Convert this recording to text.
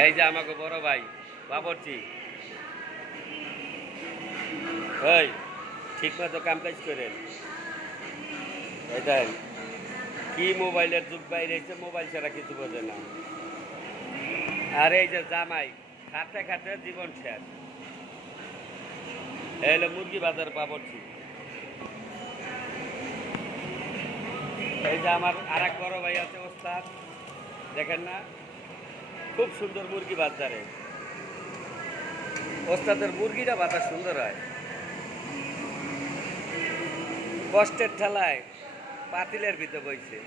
এই যে আমাকে বড় ভাই বাবরচি, ওই ঠিক মতো কাম কাজ করেন। এই দেখেন কি মোবাইলের যুগ বাইরে হয়েছে, মোবাইল ছাড়া কিছু বোঝে না। আর এই যে জামাই খাটে খাটে জীবন শেষ। এই হলো মুরগি বাজার বাবরচি। এই যে আমার আর এক বড় ভাই আছে ওস্তাদ, দেখেন না খুব সুন্দর মুরগি বাজারে। ওস্তাদের মুরগিটা বাতা সুন্দর হয়। কষ্টের ঠেলায় পাতিলের ভিতরে বইছে।